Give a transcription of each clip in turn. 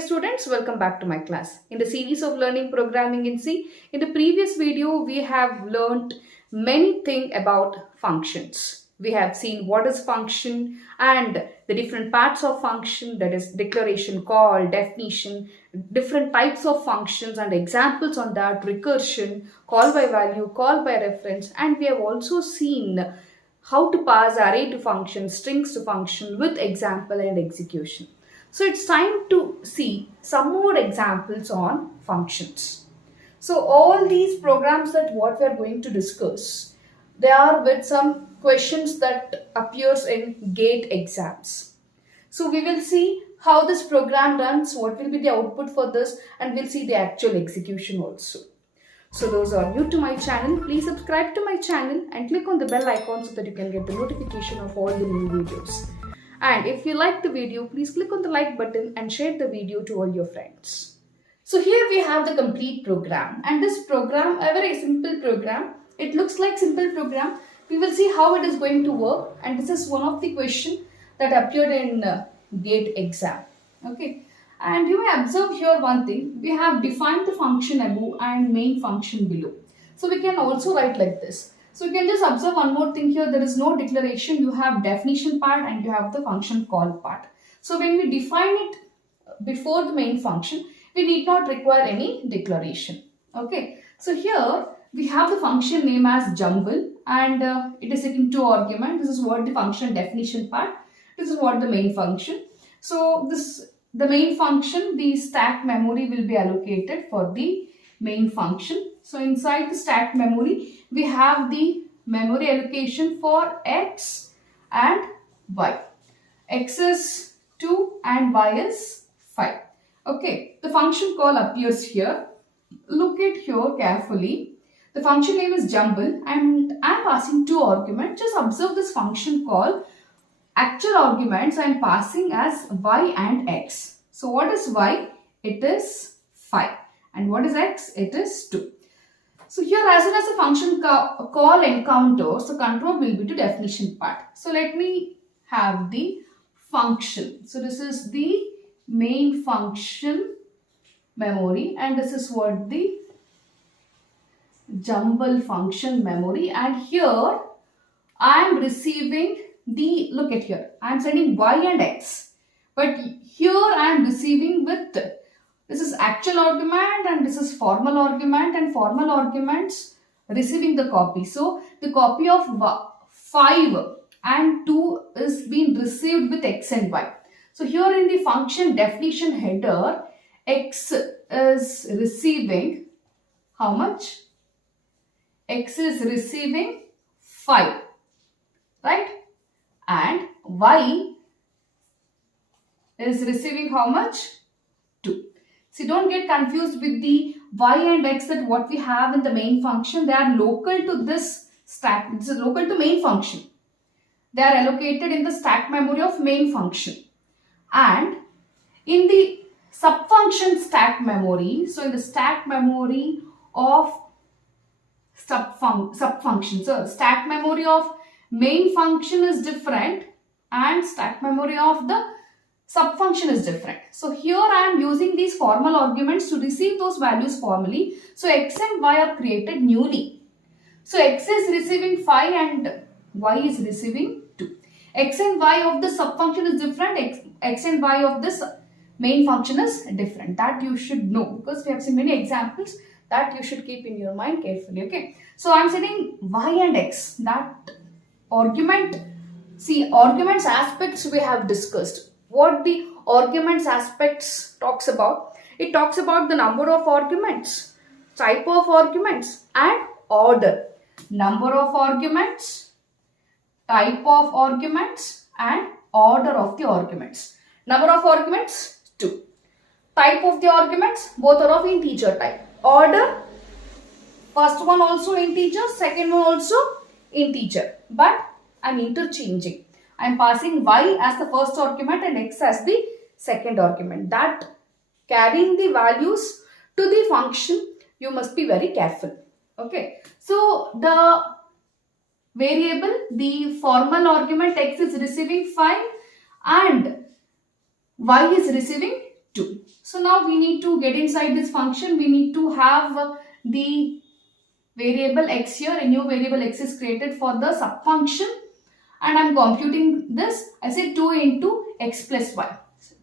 dear students, welcome back to my class. In the series of learning programming in C, in the previous video we have learned many things about functions. We have seen what is function and the different parts of function, that is declaration, call, definition, different types of functions and examples on that, recursion, call by value, call by reference, and we have also seen how to pass array to function, strings to function with example and execution. So it's time to see some more examples on functions. So all these programs that what we are going to discuss, they are with some questions that appears in GATE exams. So we will see how this program runs, what will be the output for this, and we'll see the actual execution also. So those who are new to my channel, please subscribe to my channel and click on the bell icon so that you can get the notification of all the new videos. And if you like the video, please click on the like button and share the video to all your friends. So here we have the complete program, and this program, a very simple program. It looks like simple program. We will see how it is going to work, and this is one of the questions that appeared in GATE exam. Okay. And you may observe here one thing, we have defined the function above and main function below. So we can also write like this. So you can just observe one more thing here, there is no declaration, you have definition part and you have the function call part. So when we define it before the main function, we need not require any declaration. Okay, so here we have the function name as jumble and it is taking 2 arguments. This is what the function definition part, this is what the main function. So the main function, the stack memory will be allocated for the main function. So inside the stack memory, we have the memory allocation for x and y. X is 2 and y is 5. Okay, the function call appears here. Look at here carefully. The function name is jumble and I am passing 2 arguments. Just observe this function call. Actual arguments I am passing as y and x. So what is y? It is 5. And what is x? It is 2. So here as soon as the function call encounters, the control will be to definition part. So let me have the function. So this is the main function memory and this is what the jumble function memory, and here I am receiving the, look at here, I am sending y and x, but here I am receiving with, this is actual argument and this is formal argument, and formal arguments receiving the copy. So the copy of 5 and 2 is being received with x and y. So here in the function definition header, x is receiving how much? X is receiving 5, right? And y is receiving how much? 2. See, don't get confused with the y and x that what we have in the main function. They are local to this stack. This is local to main function. They are allocated in the stack memory of main function. And in the subfunction stack memory, so in the stack memory of subfunction. So stack memory of main function is different and stack memory of the subfunction is different. So here I am using these formal arguments to receive those values formally. So x and y are created newly. So x is receiving 5 and y is receiving 2. X and y of the subfunction is different. X and y of this main function is different. That you should know because we have seen many examples that you should keep in your mind carefully. Okay. So I am saying y and x, that argument, see arguments aspects we have discussed. What the arguments aspects talks about? It talks about the number of arguments, type of arguments and order. Number of arguments, type of arguments and order of the arguments. Number of arguments 2. Type of the arguments, both are of integer type. Order, first one also integer, second one also integer, but I am interchanging. I am passing y as the first argument and x as the second argument. That carrying the values to the function, you must be very careful. Okay. So the variable, the formal argument x is receiving 5 and y is receiving 2. So now we need to get inside this function. We need to have the variable x here. A new variable x is created for the subfunction, and I'm computing this. I said 2 into x plus y.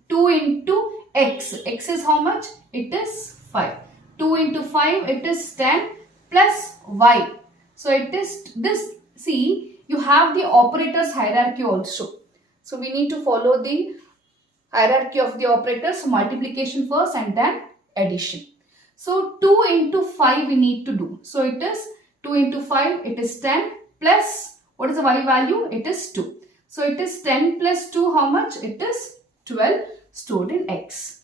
2 into x. X is how much? It is 5. 2 into 5, it is 10 plus y. So it is this. See, you have the operators hierarchy also. So we need to follow the hierarchy of the operators, multiplication first and then addition. So 2 into 5 we need to do. So it is 2 into 5, it is 10 plus, what is the y value? It is 2. So it is 10 plus 2, how much? It is 12 stored in x.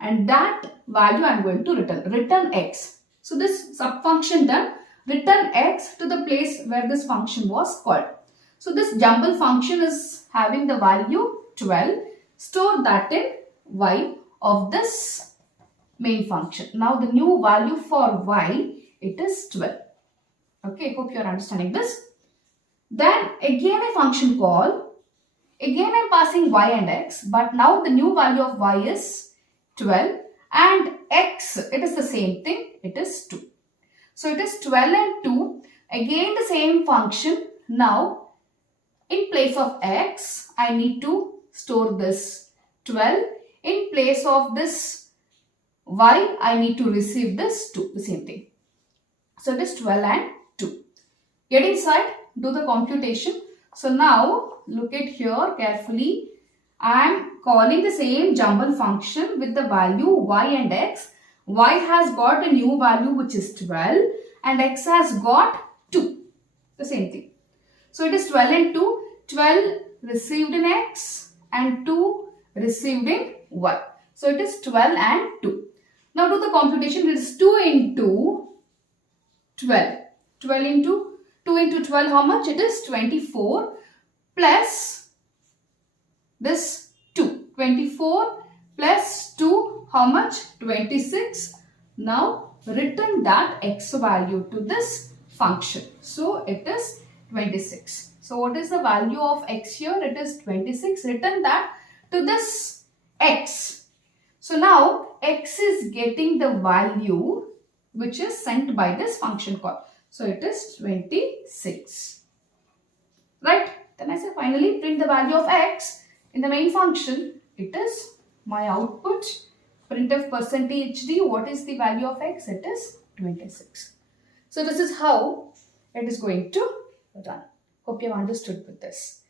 And that value I am going to return. Return x. So this subfunction done. Return x to the place where this function was called. So this jumble function is having the value 12. Store that in y of this main function. Now the new value for y, it is 12. Okay, hope you are understanding this. Then again a function call. Again I am passing y and x, but now the new value of y is 12 and x, it is the same thing, it is 2. So it is 12 and 2. Again the same function. Now in place of x, I need to store this 12. In place of this y, I need to receive this 2, the same thing. So it is 12 and 2. Get inside, do the computation. So now look at here carefully. I am calling the same jumble function with the value y and x. Y has got a new value which is 12 and x has got 2. The same thing. So it is 12 and 2. 12 received in x and 2 received in y. So it is 12 and 2. Now do the computation. It is 2 into 12. 12 into 2 into 12, how much? It is 24 plus this 2. 24 plus 2, how much? 26. Now return that x value to this function. So it is 26. So what is the value of x here? It is 26. Return that to this x. So now x is getting the value which is sent by this function call. So it is 26. Right? Then I say finally print the value of x in the main function. It is my output. Printf %d. What is the value of x? It is 26. So this is how it is going to run. Hope you have understood with this.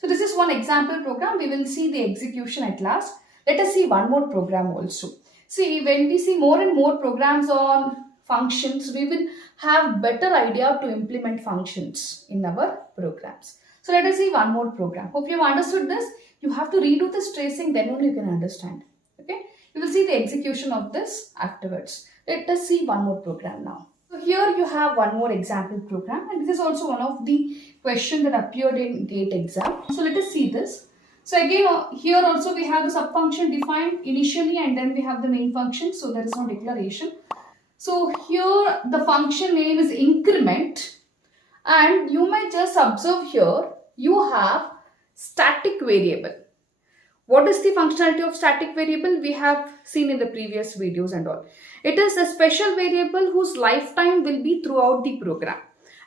So this is one example program. We will see the execution at last. Let us see one more program also. See, when we see more and more programs on functions, we will have better idea to implement functions in our programs. So let us see one more program. Hope you have understood this. You have to redo this tracing, then only you can understand. Okay. We will see the execution of this afterwards. Let us see one more program now. So here you have one more example program, and this is also one of the questions that appeared in GATE exam. So let us see this. So again here also we have the subfunction defined initially and then we have the main function. So there is no declaration. So here the function name is increment, and you might just observe here you have static variable. What is the functionality of static variable? We have seen in the previous videos and all. It is a special variable whose lifetime will be throughout the program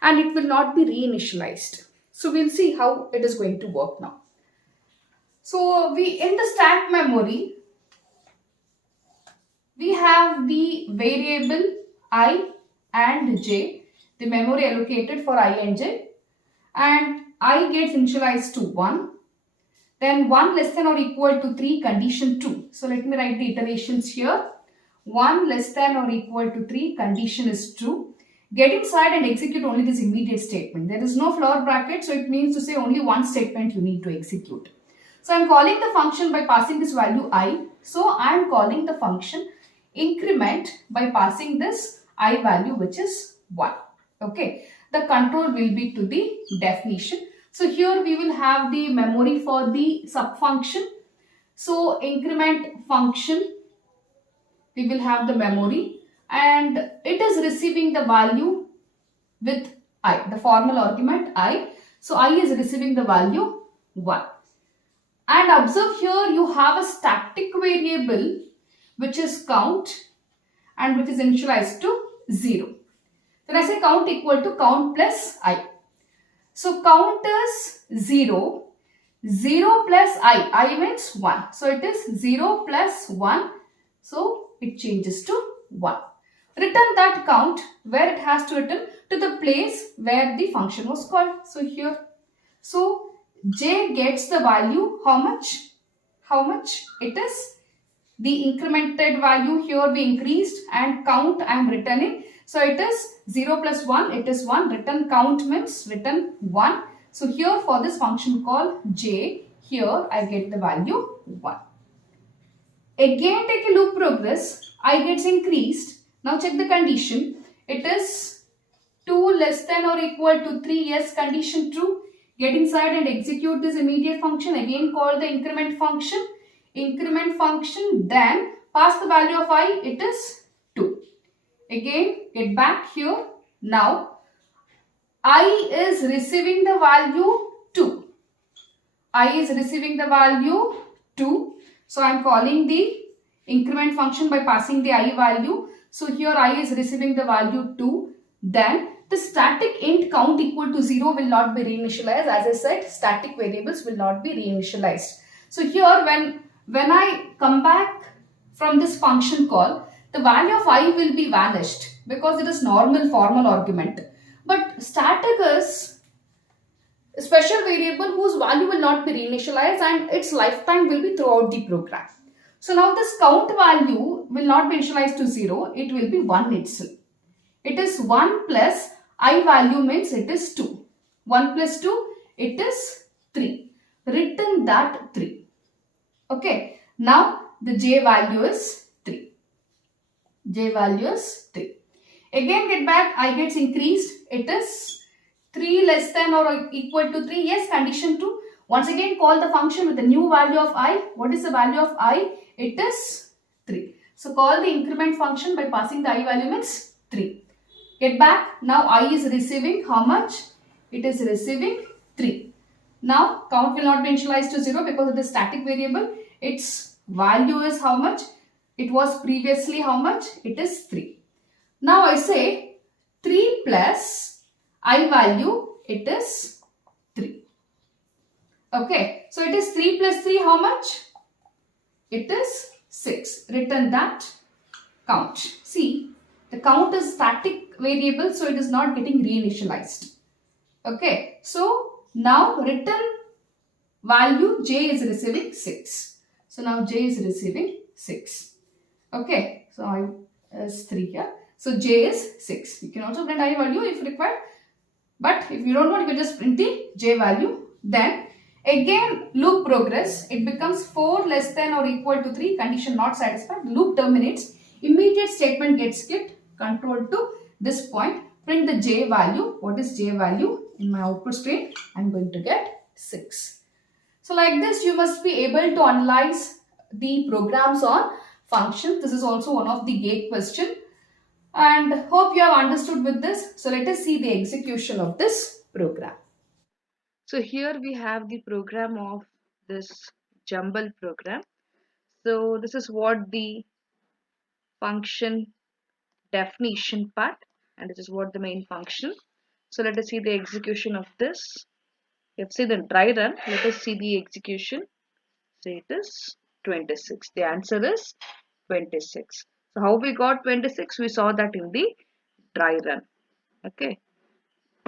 and it will not be reinitialized. So we'll see how it is going to work now. So in the stack memory, we have the variable I and j, the memory allocated for I and j, and I gets initialized to 1. Then 1 less than or equal to 3, condition 2. So let me write the iterations here. 1 less than or equal to 3, condition is true. Get inside and execute only this immediate statement. There is no floor bracket, so it means to say only one statement you need to execute. So I am calling the function by passing this value I. So I am calling the function increment by passing this I value which is 1. Okay. The control will be to the definition. So here we will have the memory for the subfunction. So increment function, we will have the memory and it is receiving the value with I, the formal argument I. So I is receiving the value 1. And observe here you have a static variable which is count and which is initialized to 0. When I say count equal to count plus I. So count is 0. 0 plus I means 1. So it is 0 plus 1. So it changes to 1. Return that count where it has to return to the place where the function was called. So here. So j gets the value how much? How much it is? The incremented value here we increased and count I am returning. So it is 0 plus 1, it is 1. Return count means return 1. So here for this function call j, here I get the value 1. Again take a loop progress, I gets increased. Now check the condition. It is 2 less than or equal to 3, yes, condition true. Get inside and execute this immediate function, again call the increment function. Increment function, then pass the value of I, it is 2. Again get back here. Now I is receiving the value 2. I is receiving the value 2. So I am calling the increment function by passing the I value. So here I is receiving the value 2. Then the static int count equal to 0 will not be reinitialized. As I said, static variables will not be reinitialized. So here when I come back from this function call, the value of I will be vanished because it is normal formal argument. But static is a special variable whose value will not be reinitialized and its lifetime will be throughout the program. So now this count value will not be initialized to 0, it will be 1 itself. It is 1 plus I value means it is 2. 1 plus 2, it is 3. Return that 3. Okay, now the j value is 3. J value is 3. Again get back, I gets increased. It is 3 less than or equal to 3. Yes, condition 2. Once again call the function with the new value of I. What is the value of I? It is 3. So call the increment function by passing the I value means 3. Get back. Now I is receiving how much? It is receiving 3. Now count will not be initialized to 0 because it is static variable. Its value is how much? It was previously how much? It is 3. Now I say 3 plus I value, it is 3. Okay, so it is 3 plus 3 how much? It is 6. Return that count. See, the count is static variable, so it is not getting reinitialized. Okay, so now return value j is receiving 6. So now j is receiving 6. Okay, so I is 3 here. So j is 6. You can also print I value if required. But if you don't want, you can just print the j value. Then again loop progress. It becomes 4 less than or equal to 3. Condition not satisfied. Loop terminates. Immediate statement gets skipped. Control to this point. Print the j value. What is j value? In my output screen, I am going to get 6. So like this, you must be able to analyze the programs on functions. This is also one of the gate question. And hope you have understood with this. So let us see the execution of this program. So here we have the program of this jumble program. So this is what the function definition part, and this is what the main function. So let us see the execution of this. Let's see the dry run. Let us see the execution. So it is 26. The answer is 26. So how we got 26? We saw that in the dry run. Okay.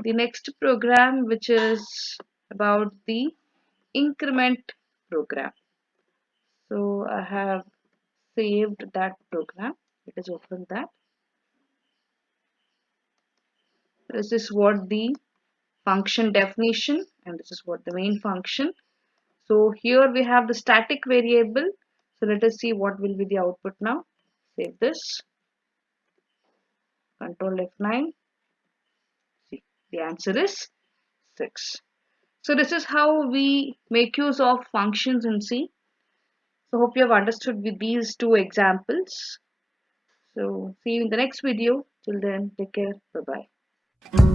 The next program, which is about the increment program. So I have saved that program. Let us open that. This is what the function definition, and this is what the main function. So here we have the static variable. So let us see what will be the output now. Save this. Control F9. See, the answer is 6. So this is how we make use of functions in C. So hope you have understood with these two examples. So see you in the next video. Till then, take care. Bye-bye.